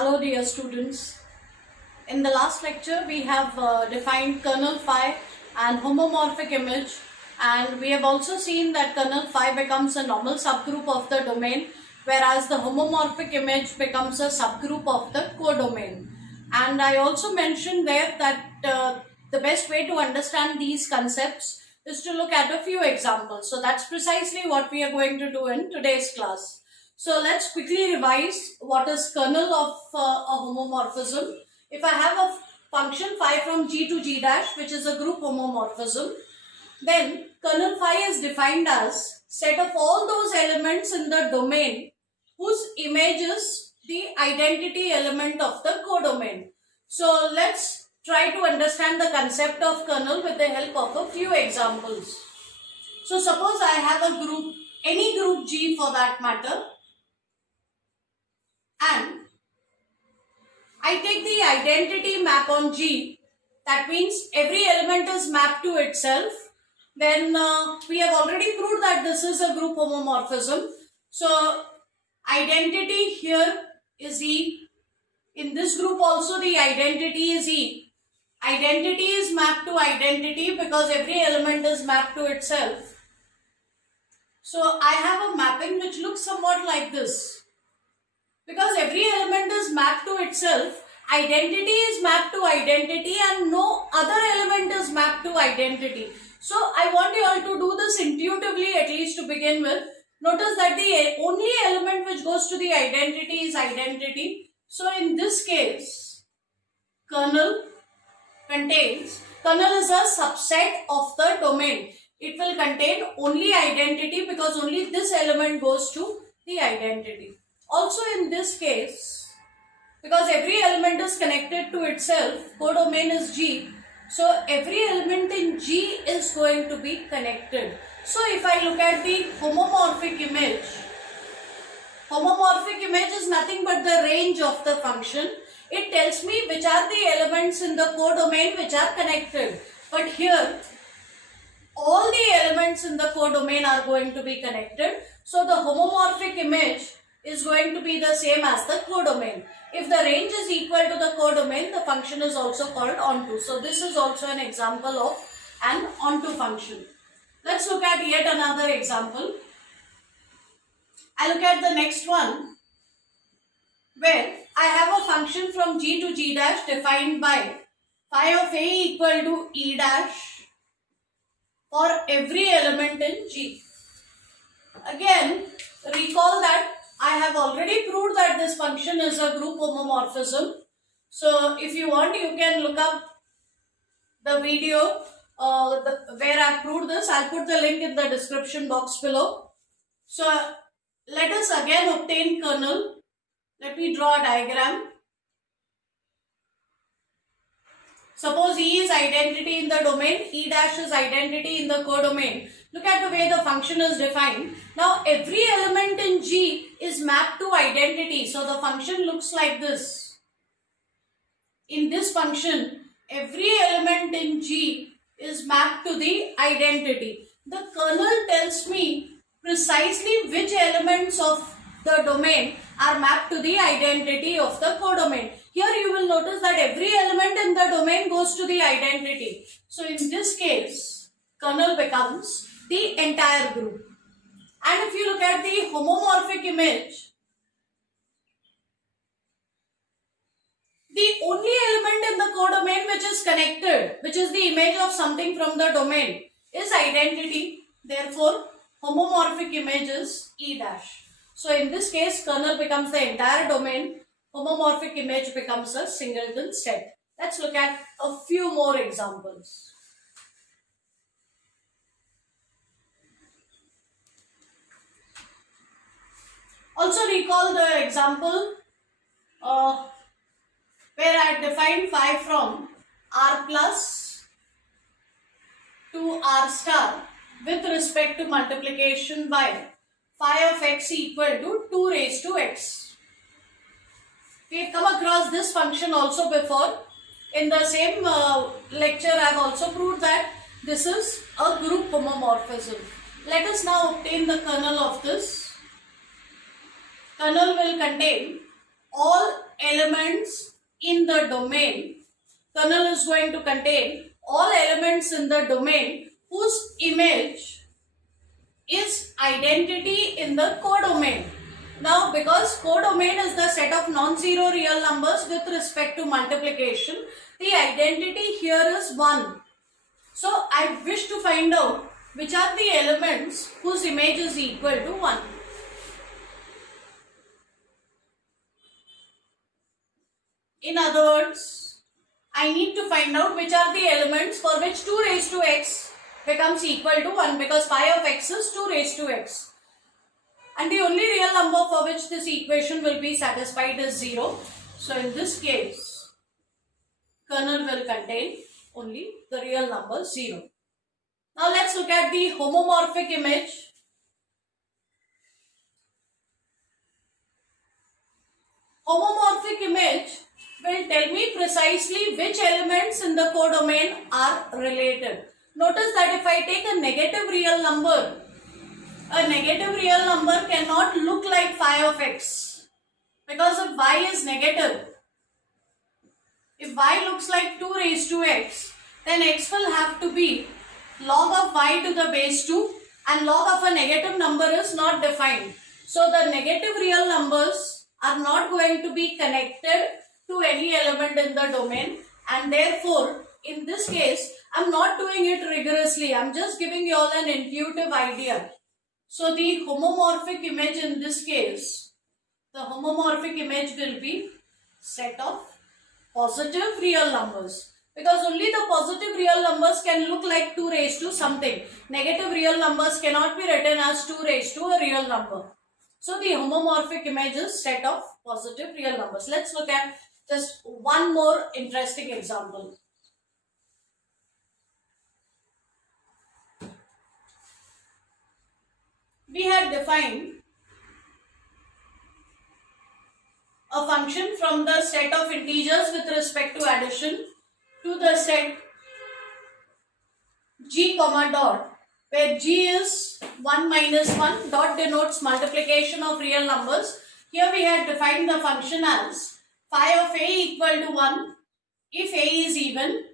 Hello dear students. In the last lecture we have defined kernel phi and homomorphic image, and we have also seen that kernel phi becomes a normal subgroup of the domain, whereas the homomorphic image becomes a subgroup of the codomain. And I also mentioned there that the best way to understand these concepts is to look at a few examples. So that's precisely what we are going to do in today's class. So let's quickly revise what is kernel of a homomorphism. If I have a function phi from G to G dash, which is a group homomorphism, then kernel phi is defined as set of all those elements in the domain whose image is the identity element of the codomain. So let's try to understand the concept of kernel with the help of a few examples. So suppose I have a group, any group G for that matter, and I take the identity map on G. That means every element is mapped to itself. Then we have already proved that this is a group homomorphism. So identity here is E. In this group also the identity is E. Identity is mapped to identity because every element is mapped to itself. So I have a mapping which looks somewhat like this. Because every element is mapped to itself, identity is mapped to identity and no other element is mapped to identity. So I want you all to do this intuitively, at least to begin with. Notice that the only element which goes to the identity is identity. So in this case, kernel is a subset of the domain. It will contain only identity because only this element goes to the identity. Also in this case, because every element is connected to itself, codomain is G. So every element in G is going to be connected. So if I look at the homomorphic image is nothing but the range of the function. It tells me which are the elements in the codomain which are connected. But here, all the elements in the codomain are going to be connected. So the homomorphic image is going to be the same as the codomain. If the range is equal to the codomain, the function is also called onto. So this is also an example of an onto function. Let's look at yet another example. I look at the next one where I have a function from G to G dash defined by phi of A equal to E dash for every element in G. Again, recall that I have already proved that this function is a group homomorphism. So if you want, you can look up the video where I proved this. I'll put the link in the description box below. So let us again obtain kernel. Let me draw a diagram. Suppose E is identity in the domain, E dash is identity in the codomain. Look at the way the function is defined. Now every element in G is mapped to identity. So the function looks like this. In this function, every element in G is mapped to the identity. The kernel tells me precisely which elements of the domain are mapped to the identity of the codomain. Here you will notice that every element in the domain goes to the identity. So in this case, kernel becomes the entire group. And if you look at the homomorphic image, the only element in the codomain which is connected, which is the image of something from the domain, is identity. Therefore, homomorphic image is E dash. So in this case, kernel becomes the entire domain. Homomorphic image becomes a singleton set. Let's look at a few more examples. Also recall the example where I defined phi from R plus to R star with respect to multiplication by phi of x equal to 2 raised to x. We have come across this function also before. In the same lecture, I have also proved that this is a group homomorphism. Let us now obtain the kernel of this. Kernel will contain all elements in the domain, kernel is going to contain all elements in the domain whose image is identity in the codomain. Now, because codomain is the set of non-zero real numbers with respect to multiplication, the identity here is 1. So, I wish to find out which are the elements whose image is equal to 1. In other words, I need to find out which are the elements for which 2 raised to x becomes equal to 1, because phi of x is 2 raised to x. And the only real number for which this equation will be satisfied is 0. So in this case, kernel will contain only the real number 0. Now let's look at the homomorphic image. Homomorphic image will tell me precisely which elements in the codomain are related. Notice that if I take a negative real number cannot look like phi of x, because if y is negative, if y looks like 2 raised to x, then x will have to be log of y to the base 2, and log of a negative number is not defined. So the negative real numbers are not going to be connected to any element in the domain, and therefore in this case I am not doing it rigorously. I am just giving you all an intuitive idea. So the homomorphic image in this case, the homomorphic image will be set of positive real numbers, because only the positive real numbers can look like 2 raised to something. Negative real numbers cannot be written as 2 raised to a real number. So the homomorphic image is set of positive real numbers. Let's look at just one more interesting example. We had defined a function from the set of integers with respect to addition to the set g comma dot, where g is 1 minus 1, dot denotes multiplication of real numbers. Here we had defined the function as phi of a equal to 1 if a is even,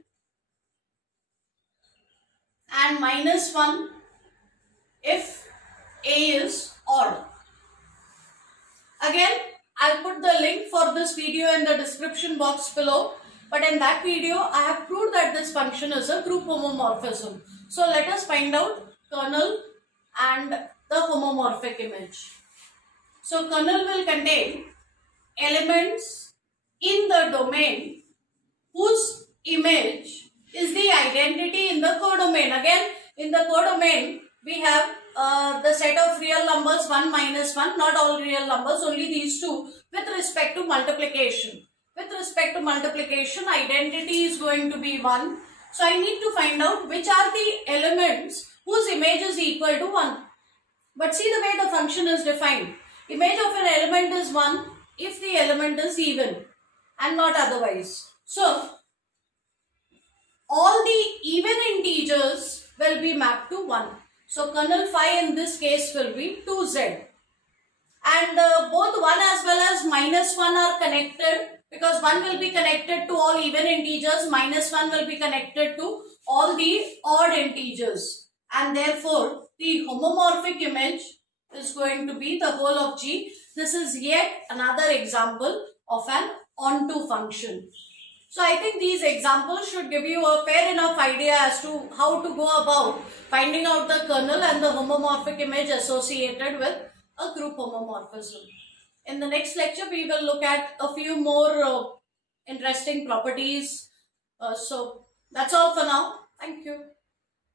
and minus 1 if a is odd. Again, I'll put the link for this video in the description box below. But in that video, I have proved that this function is a group homomorphism. So let us find out kernel and the homomorphic image. So kernel will contain elements in the domain whose image is the identity in the codomain. Again, in the codomain, we have the set of real numbers 1 minus 1, not all real numbers, only these two with respect to multiplication. With respect to multiplication, identity is going to be 1. So I need to find out which are the elements whose image is equal to 1. But see the way the function is defined. Image of an element is 1 if the element is even and not otherwise. So all the even integers will be mapped to 1. So kernel phi in this case will be 2z. And both 1 as well as minus 1 are connected, because 1 will be connected to all even integers, minus 1 will be connected to all the odd integers. And therefore, the homomorphic image is going to be the whole of G. This is yet another example of an onto function. So I think these examples should give you a fair enough idea as to how to go about finding out the kernel and the homomorphic image associated with a group homomorphism. In the next lecture, we will look at a few more interesting properties. So that's all for now. Thank you.